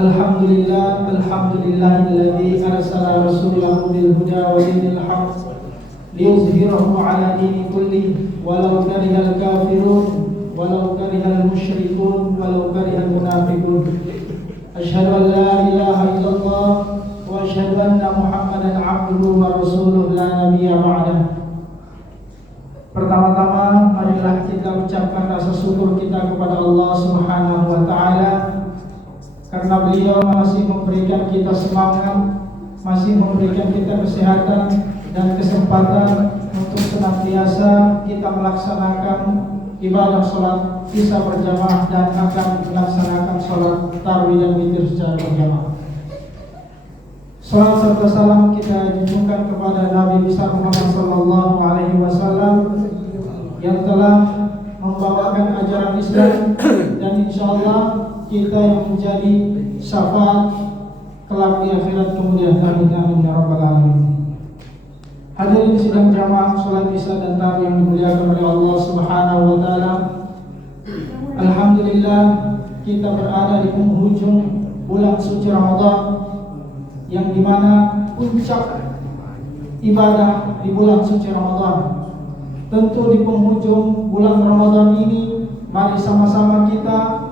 Alhamdulillahilladzi arsala rasulahu bil huda wa dinil haqq liyuzhirahu 'ala dini kulli walau karihal kafirun walau karihal musyrikun walau karihal munafiqun. Asyhadu an la ilaha illallah wa asyhadu anna Muhammadan 'abduhu wa rasuluhu la nabiyya ba'dah. Pertama-tama marilah kita ucapkan rasa syukur kita kepada Allah Subhanahu wa taala karena beliau masih memberikan kita semangat, masih memberikan kita kesehatan dan kesempatan untuk senantiasa kita melaksanakan ibadah sholat isya berjamaah dan akan melaksanakan sholat tarawih dan witir secara berjamaah. Salam serta salam kita junjungkan kepada Nabi besar Muhammad sallallahu alaihi wasallam yang telah membawakan ajaran Islam dan insyaallah kita yang menjadi syafaat kelak di akhirat kemudian. Amin amin ya rabbal alamin. Hadirin sidang jamaah salat isya dan tarawih yang dimuliakan oleh Allah Subhanahu wa taala. Alhamdulillah kita berada di penghujung bulan suci Ramadan yang dimana puncak ibadah di bulan suci Ramadan. Tentu di penghujung bulan Ramadan ini mari sama-sama kita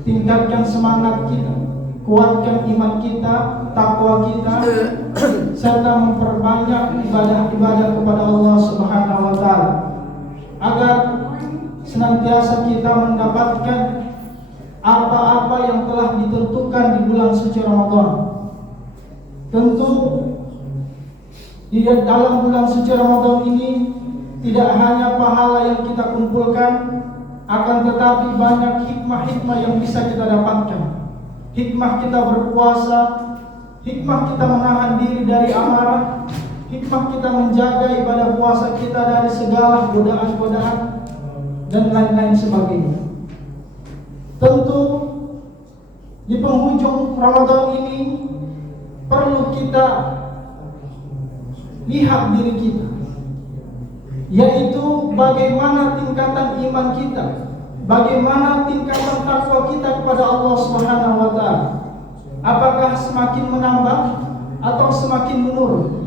tingkatkan semangat kita, kuatkan iman kita, takwa kita, serta memperbanyak ibadah-ibadah kepada Allah Subhanahu wa taala agar senantiasa kita mendapatkan apa-apa yang telah ditentukan di bulan suci Ramadan. Tentu di dalam bulan suci Ramadan ini tidak hanya pahala yang kita kumpulkan, akan tetapi banyak hikmah-hikmah yang bisa kita dapatkan. Hikmah kita berpuasa, hikmah kita menahan diri dari amarah, hikmah kita menjaga ibadah puasa kita dari segala godaan-godaan dan lain-lain sebagainya. Tentu di penghujung Ramadan ini perlu kita lihat diri kita, yaitu bagaimana tingkatan iman kita, bagaimana tingkatan takwa kita kepada Allah Subhanahu wa taala. Apakah semakin menambah atau semakin menurun?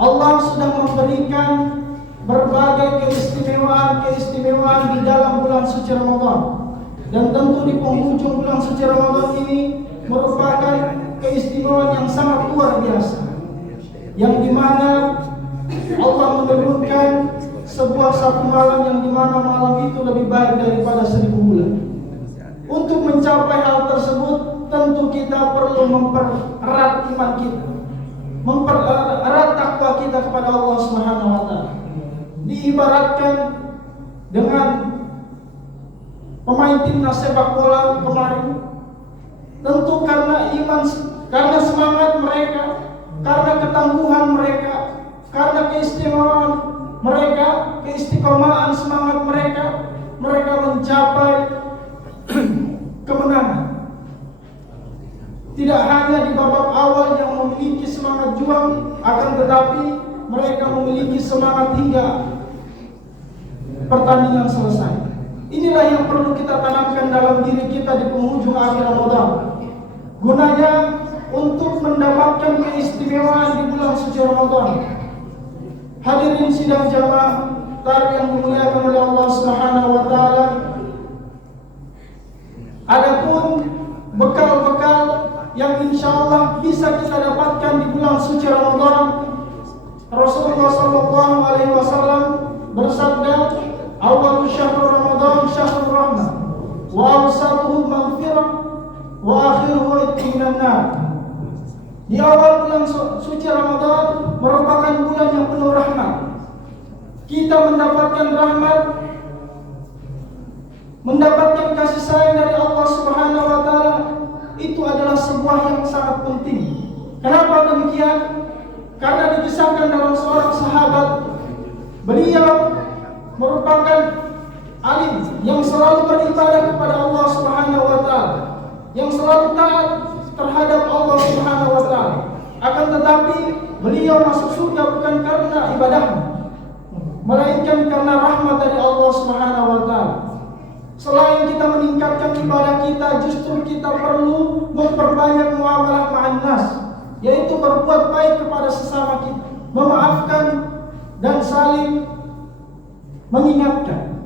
Allah sudah memberikan berbagai keistimewaan di dalam bulan suci Ramadan. Dan tentu di penghujung bulan suci Ramadan ini merupakan keistimewaan yang sangat luar biasa, yang dimana Allah menurunkan sebuah satu malam yang dimana malam itu lebih baik daripada 1000 bulan. Untuk mencapai hal tersebut tentu kita perlu mempererat iman kita, mempererat takwa kita kepada Allah Subhanahu wa taala. Diibaratkan dengan pemain timnas sepak bola kemarin, tentu karena iman, karena semangat mereka, karena ketangguhan mereka, karena keistimewaan mereka, keistiqomahan semangat mereka, mereka mencapai kemenangan. Tidak hanya di babak awal yang memiliki semangat juang, akan tetapi mereka memiliki semangat hingga pertandingan selesai. Inilah yang perlu kita tanamkan dalam diri kita di penghujung akhir Ramadan. Gunanya untuk mendapatkan keistimewaan di bulan suci Ramadan. Hadirin sidang jamaah tarawih yang dimuliakan oleh Allah Subhanahu wa taala. Adapun bekal-bekal yang insyaallah bisa kita dapatkan di bulan suci Ramadan, Rasulullah sallallahu alaihi wasallam bersabda, "Awwalu syahrul Ramadan syahrul rahmah, wa awsatuhu maghfirah, wa akhiruhu itqan nar." Di awal bulan suci Ramadan merupakan bulan yang penuh rahmat. Kita mendapatkan rahmat, mendapatkan kasih sayang dari Allah Subhanahu wa taala, itu adalah sebuah yang sangat penting. Kenapa demikian? Karena dikisahkan dalam seorang sahabat, beliau merupakan alim yang selalu beribadah kepada Allah Subhanahu wa taala, yang selalu taat terhadap Allah Subhanahu wa taala. Akan tetapi beliau masuk surga bukan karena ibadahnya, melainkan karena rahmat dari Allah Subhanahu wa taala. Selain kita meningkatkan ibadah kita justru kita perlu memperbanyak muamalah ma'an nas, yaitu berbuat baik kepada sesama kita, memaafkan dan saling mengingatkan.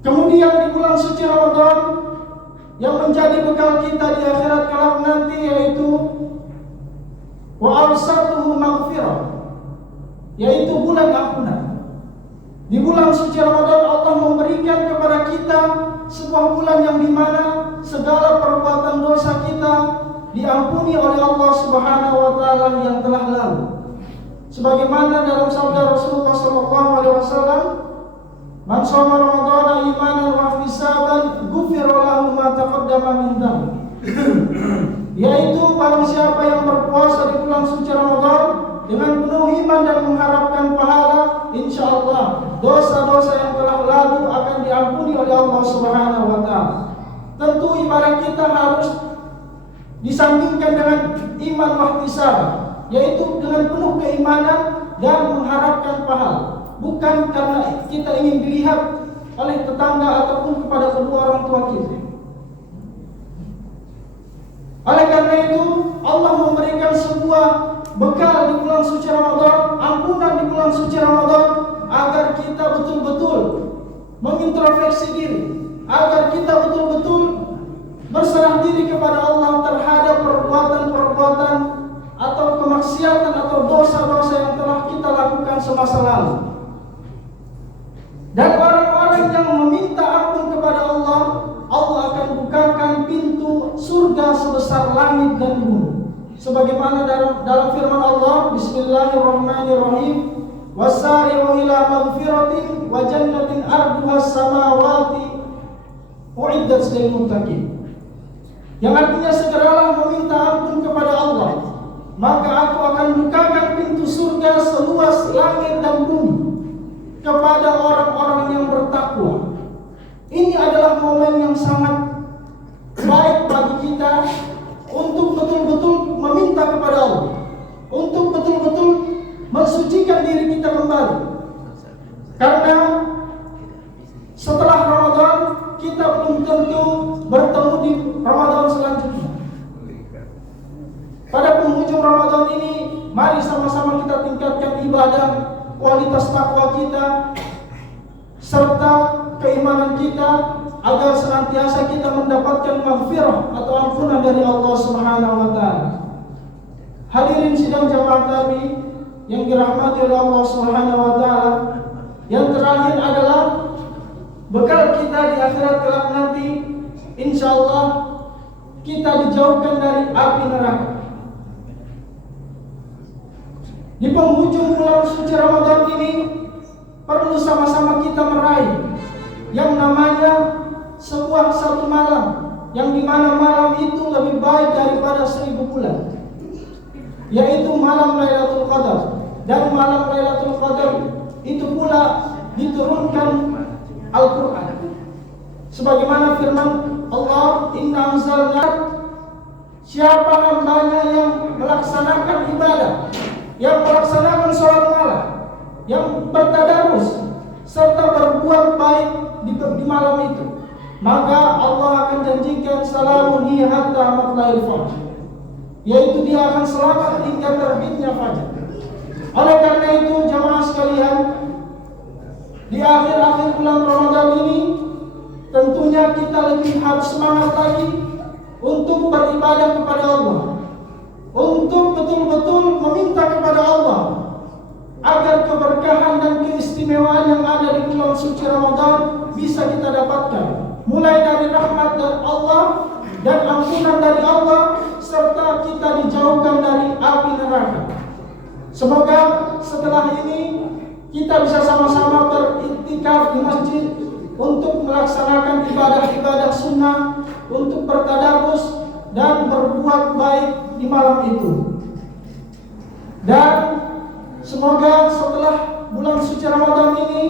Kemudian di bulan suci Ramadan yang menjadi bekal kita di akhirat kelak nanti yaitu wa awsatuhu maghfirah, yaitu bulan ampunan. Di bulan suci Ramadan Allah memberikan kepada kita sebuah bulan yang dimana segala perbuatan dosa kita diampuni oleh Allah Subhanahu wa taala yang telah lalu. Sebagaimana dalam sabda Rasulullah sallallahu alaihi wasallam, "Man shoma Ramadhana imanan wa ihtisaban, ghufira lahu ma taqaddama min dzambi." Yaitu barang siapa yang berpuasa di bulan suci Ramadan dengan penuh iman dan mengharapkan pahala, insyaallah dosa-dosa yang telah lalu akan diampuni oleh Allah Subhanahu wa taala. Tentu ibadah kita harus disambungkan dengan iman wa ihtisaban, yaitu dengan penuh keimanan dan mengharapkan pahala, bukan karena kita ingin dilihat oleh tetangga ataupun kepada kedua orang tua kita. Oleh karena itu Allah memberikan sebuah bekal di bulan suci Ramadan, ampunan di bulan suci Ramadan, agar kita betul-betul mengintrospeksi diri, agar kita betul-betul berserah diri kepada Allah terhadap perbuatan-perbuatan atau kemaksiatan atau dosa-dosa yang telah kita lakukan semasa lalu. Dan orang-orang yang meminta ampun kepada Allah, Allah akan bukakan pintu surga sebesar langit dan bumi. Sebagaimana dalam firman Allah, Bismillahirrahmanirrahim, wasari'u ila maghfiratin wa jannatin arduha samawati uiddat lil muttaqin. Yang artinya segeralah meminta ampun kepada Allah, maka aku akan bukakan pintu surga seluas langit dan bumi kepada orang-orang yang bertakwa. Ini adalah momen yang sangat baik bagi kita untuk betul-betul meminta kepada Allah, untuk betul-betul mensucikan diri kita kembali. Karena setelah Ramadan kita belum tentu bertemu di Ramadan selanjutnya. Pada penghujung Ramadan ini, mari sama-sama kita tingkatkan ibadah, kualitas takwa kita, serta keimanan kita, agar senantiasa kita mendapatkan maghfirah atau ampunan dari Allah Subhanahu wa taala. Hadirin sidang jamaah tabi yang dirahmati oleh Allah Subhanahu wa taala, yang terakhir adalah bekal kita di akhirat kelak nanti, insyaallah kita dijauhkan dari api neraka. Di penghujung bulan suci Ramadan ini perlu sama-sama kita meraih yang namanya sebuah satu malam, yang dimana malam itu lebih baik daripada 1000 bulan, yaitu malam Lailatul Qadar. Dan malam Lailatul Qadar itu pula diturunkan Al-Quran. Sebagaimana firman Allah, Inna anzalna, siapa hambanya yang melaksanakan ibadah, yang melaksanakan sholat malam, yang bertadarus serta berbuat baik di malam itu, maka Allah akan janjikan salamun hiya hatta matla'il fajr, yaitu dia akan selamat hingga terbitnya fajar. Oleh karena itu jamaah sekalian, di akhir-akhir bulan Ramadan ini tentunya kita lebih harus semangat lagi untuk beribadah kepada Allah, untuk betul-betul meminta kepada Allah agar keberkahan dan keistimewaan yang ada di bulan suci Ramadan bisa kita dapatkan, mulai dari rahmat dari Allah dan ampunan dari Allah, serta kita dijauhkan dari api neraka. Semoga setelah ini kita bisa sama-sama beriktikaf di masjid untuk melaksanakan ibadah-ibadah sunnah, untuk bertadarus dan berbuat baik di malam itu. Dan semoga setelah bulan suci Ramadan ini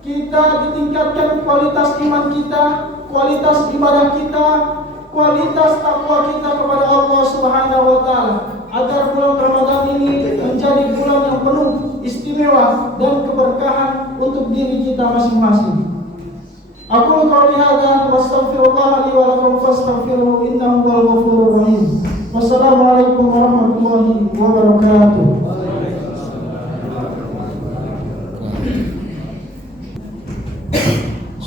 kita ditingkatkan kualitas iman kita, kualitas ibadah kita, kualitas takwa kita kepada Allah Subhanahu wa taala, agar bulan Ramadan ini menjadi bulan yang penuh istimewa dan keberkahan untuk diri kita masing-masing. Aku qauli hadza wa astaghfirullah li wa lakum fastaghfiruhu innahu huwal ghafurur rahim. Wassalamualaikum warahmatullahi